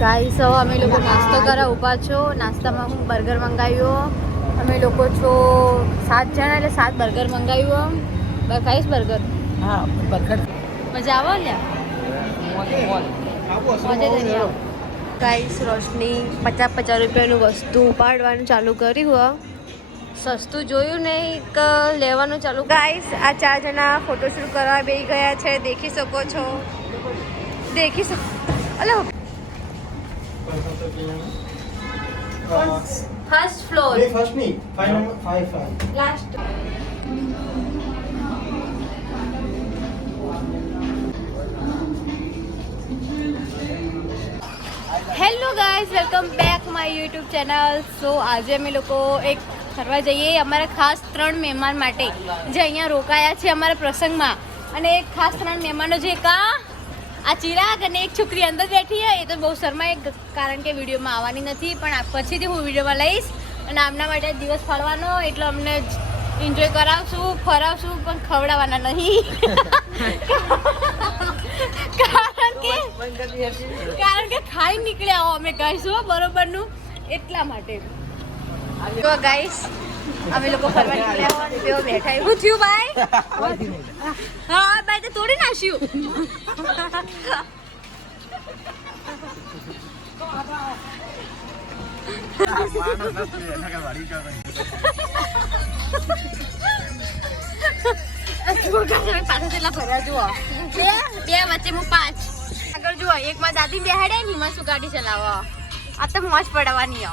Guys હવે અમે લોકો નાસ્તો કરવા ઊભા છો. નાસ્તામાં હું બર્ગર મંગાવ્યું. અમે લોકો છો 7 જણા એટલે 7 બર્ગર મંગાવ્યું. ખાઈશ બર્ગર? હા બર્ગર. મજા આવો લ્યા. ગાઈસ રોશની 50 રૂપિયાનું વસ્તુ ઉપાડવાનું ચાલુ કર્યું. સસ્તું જોયું નહીં કે લેવાનું ચાલુ. ગાઈસ આ 4 જણા ફોટોશૂટ કરવા બેસી ગયા છે. દેખી શકો છો. અલે ફર્સ્ટ ફ્લોર. नहीं फर्स्ट नहीं 5 number 5 last. Hello guys, welcome back my YouTube channel. So આજે અમે લોકો એક ફરવા જઈએ અમારા ખાસ 3 મહેમાન માટે જે અહીંયા રોકાયા છે અમારા પ્રસંગમાં. અને એક ખાસ 3 મહેમાનો છે આ ચિરાગ અને એક છોકરી અંદર બેઠી છે. એ તો બહુ શરમાય કારણ કે વિડીયોમાં આવવાની નથી, પણ પછીથી હું વિડીયોમાં લઈશ. અને આમના માટે દિવસ ફરવાનો એટલે અમને એન્જોય કરાવશું, ફરાવશું, પણ ખવડાવવાના નહીં. કારણ કે ખાઈ નીકળ્યા હો અમે કહીશું બરોબરનું, એટલા માટે. જો ગાઈસ અમે લોકો ફરવા નીકળ્યા હો અને બેઓ બેઠા. શું થયું ભાઈ? હા ભાઈ તો તોડી નાખ્યું. પાછા કેટલા ફર્યા જુઓ. બે વચ્ચે હું 5 આગળ જુઓ. એકમાં દાદી બેહાડે ને એમાં શું ગાડી ચલાવો. આ તો મોજ પડવાની.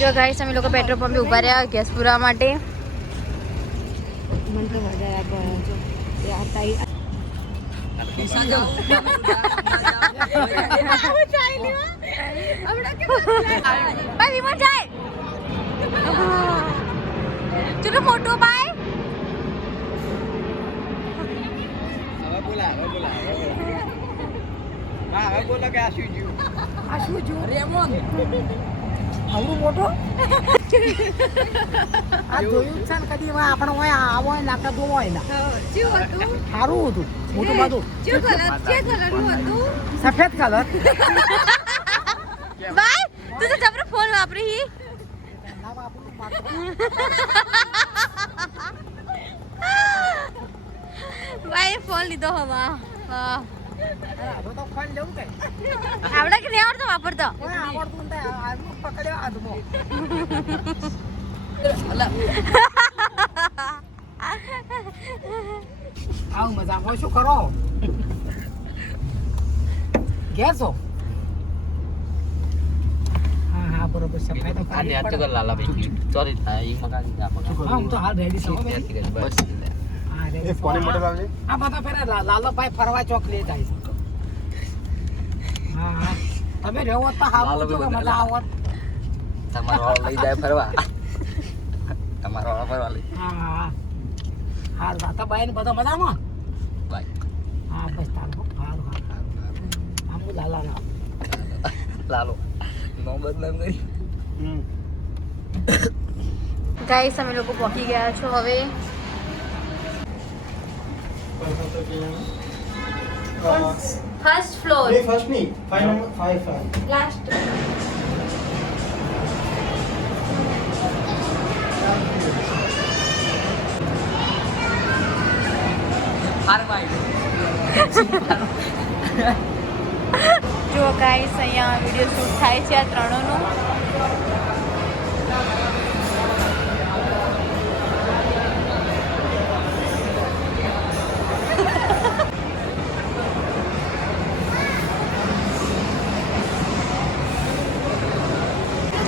જો ગાઈસ અમે લોકો પેટ્રોલ પંપે ઉભા રહ્યા ગેસ પુરાવા માટે. મને તો મજા આવે. ચલો મોટો ભાઈ. बोला कि आशु जी રેમોન આવડું મોટો આ જોયું છે ને કદી આપણે હોય આવો હોય ને આપણે દો હોય ને સારું હતું મોટું બધું. સફેદ કલર. ભાઈ તું તો જબરો ફોન વાપરી. ભાઈ ફોન લીધો હવા. હા તો ફોન લેવું કઈ આવડે કે નહીં આવડતો વાપરતો? આવડતું ને આજનું પકડ્યો હાથમાં. આવ મજા હોય શું કરો ઘેર છો? હા હા બરોબર સફાઈ તો આ નેટ કર લાલા ભાઈ સોરી થાય ઈ મગાવી દે આપણે. હા હું તો હાલ રેડી છું. બસ ये फोन मॉडल वाले આ બધા ફેરા લાલાભાઈ ફરવા ચોક લે જાય છે. હા હા તમે રહેવો તો હાલ તો મજા આવત. તમારો વાળો લઈ જાય ફરવા. તમારો વાળો ફરવા લઈ. હા હા હાલ દાતા બાઈ ને બધા મજામાં? બાય. હા બસ તારું હાલ હાલ આમ લાલા ના લાલો નો બદનામ કરી. ગાઈસ અમે લોકો પહોંચી ગયા છો હવે. First floor. नहीं फर्स्ट नहीं 5 नंबर 5 લાસ્ટ. જો ગાઈસ અહીંયા વિડીયો શૂટ થાય છે આ ત્રણોનું.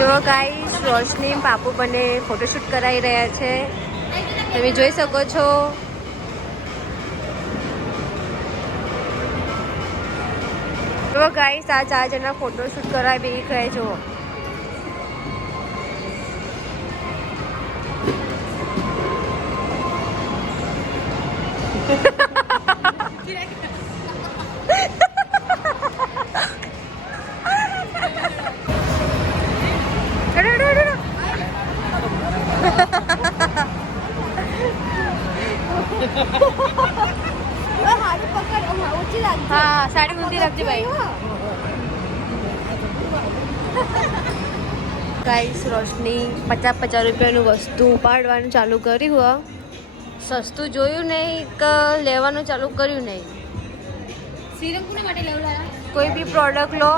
જો ગાઈસ રોશની પાપુ બંને ફોટોશૂટ કરાવી રહ્યા છે. તમે જોઈ શકો છો. જો ગાઈસ આ 4 જણા ફોટોશૂટ કરાવી ગયા છો. હા સાડી ઊંધી રાખજે ભાઈ. ગાઈસ રોશની 50 રૂપિયાનું વસ્તુ ઉપાડવાનું ચાલુ કર્યું. સસ્તું જોયું નહીં કે લેવાનું ચાલુ કર્યું નહીં. સિરમ કોના માટે લેવું લાયા? કોઈ બી પ્રોડક્ટ લો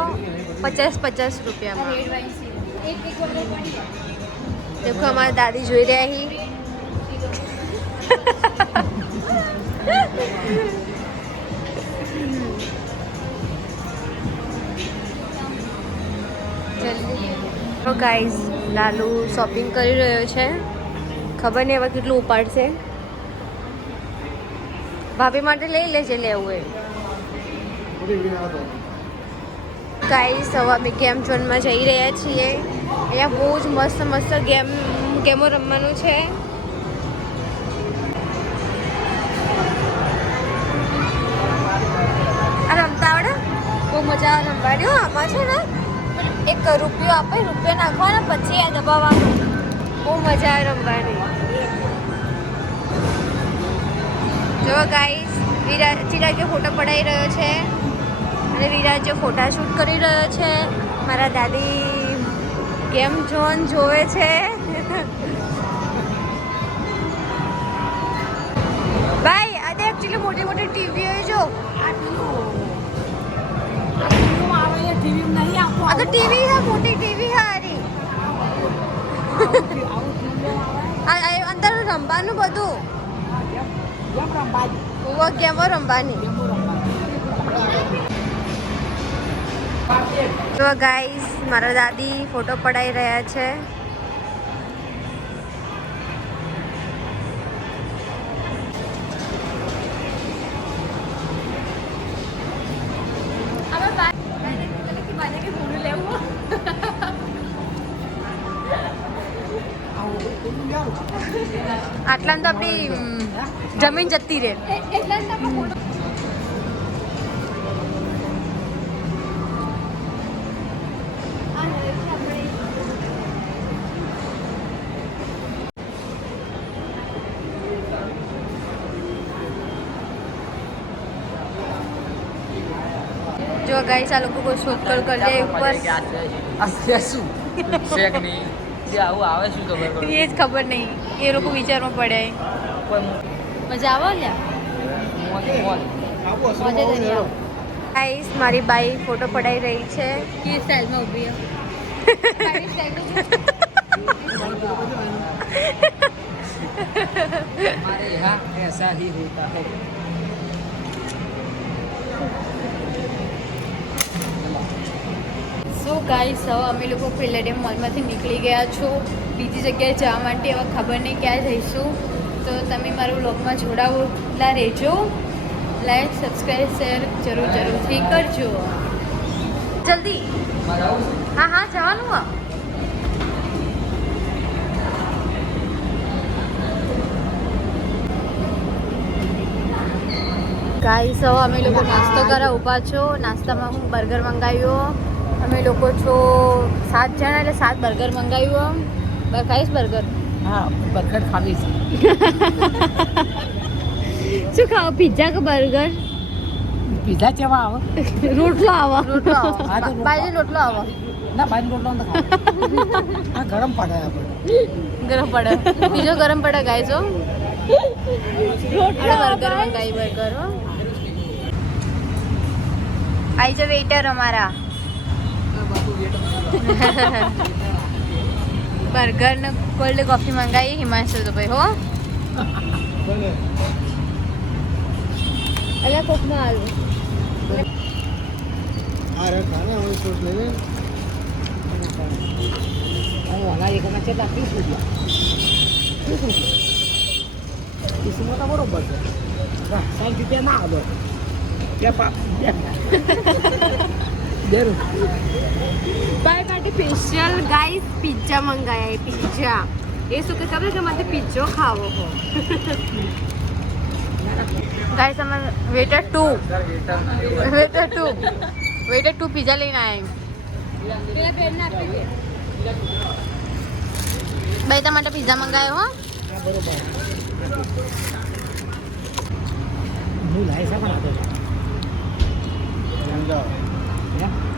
50 રૂપિયામાં. દેખો અમારી દાદી જોઈ રહ્યા હી. તો ગાઈઝ લાલુ શોપિંગ કરી રહ્યો છે. ખબર નહીં હવે કેટલું ઉપાડશે. ભાભી માટે લઈ લેજે લેવું એ. ગાઈઝ હવે અમે ગેમ ઝોનમાં જઈ રહ્યા છીએ. અહીંયા બહુ જ મસ્ત મસ્ત ગેમો રમવાનું છે. આ રમતા આવડે? બહુ મજા આવે રમવાની. આમાં છે ને 1 રૂપિયો આપે, રૂપિયો નાખવાનો પછી આ દબાવવાનું. બહુ મજા આવે રમવાની. જો ગાઈસ ચિરાગે ફોટો પડાવી રહ્યો છે અને વિરાજ ફોટા શૂટ કરી રહ્યો છે. મારા દાદી ગેમ ઝોન જોવે છે. ભાઈ આજે એકચ્યુઅલી મોટી મોટી ટીવી હોય જો. આ તો ટીવી है, મોટી ટીવી है આરી. અંદર રમવાનું બધું ગેમો રમવાની. તો ગાઈસ મારા દાદી ફોટો પડાવી રહ્યા છે. આટલામાં તો આપણી જમીન જતી રહે. જો ગાઈસ આ લોકો કોઈ શોધખોળ કરી જાય ઉપર. શું શેક નહીં જે આવું આવે શું ખબર એ જ ખબર નહીં. એ લોકો વિચારમાં પડ્યા. મજા આવો લ્યા. ગાઈસ મારી બાઈ ફોટો પડાવી રહી છે. કે સ્ટાઇલમાં ઊભી हमारे यहाँ ऐसा ही होता है. સો ગાઈસ હવે અમે લોકો પેલેડિયમ મોલમાંથી નીકળી ગયા છો. બીજી જગ્યાએ જવા માટે હવે ખબર નહીં ક્યાં જઈશું. તો તમે મારા વ્લોગમાં જોડાવેલા રહેજો. લાઈક સબસ્ક્રાઈબ શેર જરૂરથી કરજો. જલ્દી. હા હા જવાનું હા. ગાઈસ હવે અમે લોકો નાસ્તો કરવા ઊભા છો. નાસ્તામાં હું બર્ગર મંગાવ્યો. અમે લોકો છો 7 જણા એટલે 7 બર્ગર મંગાવ્યું. ખાઈશ બર્ગર? હા બર્ગર ખાવી છે. શું ખાવ? પિઝા કે બર્ગર? પીઝા કેવા આવે? રોટલો આવો. હા, તો રોટલો. બાજરી રોટલો આવો. ના બાજુ રોટલો તો ખાવ. હા ગરમ પડે આપણે. ગરમ પડે. બીજો ગરમ પડે ગાઈસ હો. બર્ગર મંગાવી બર્ગર હો. આઈ જો વેઇટર અમારા. બર્ગર ને કોલ્ડ કોફી મંગાવી હિમાંશુ તો ભાઈ હો. અલ્યા કોકમાં આલુ. अरे खाना वही सोच लेंगे. અને ઓલા એકમાં કેટલા 30 રૂપિયા. 30 રૂપિયા. 30 માં તો બરોબર છે. 60 રૂપિયા ના આવે. બે બાય માટે સ્પેશિયલ ગાઈસ પિઝા મંગાયા. પિઝા એ શું કે ખબર કે મારે પિઝ્ઝો ખાવો હો. ગાઈસ અમારે વેટર 2 પિઝા લઈને આવ્યા. ભાઈ તમારા માટે પિઝા મંગાવ્યો હો. બરોબર. હું લાઈસા પણ આપે છે. समझा. Yeah.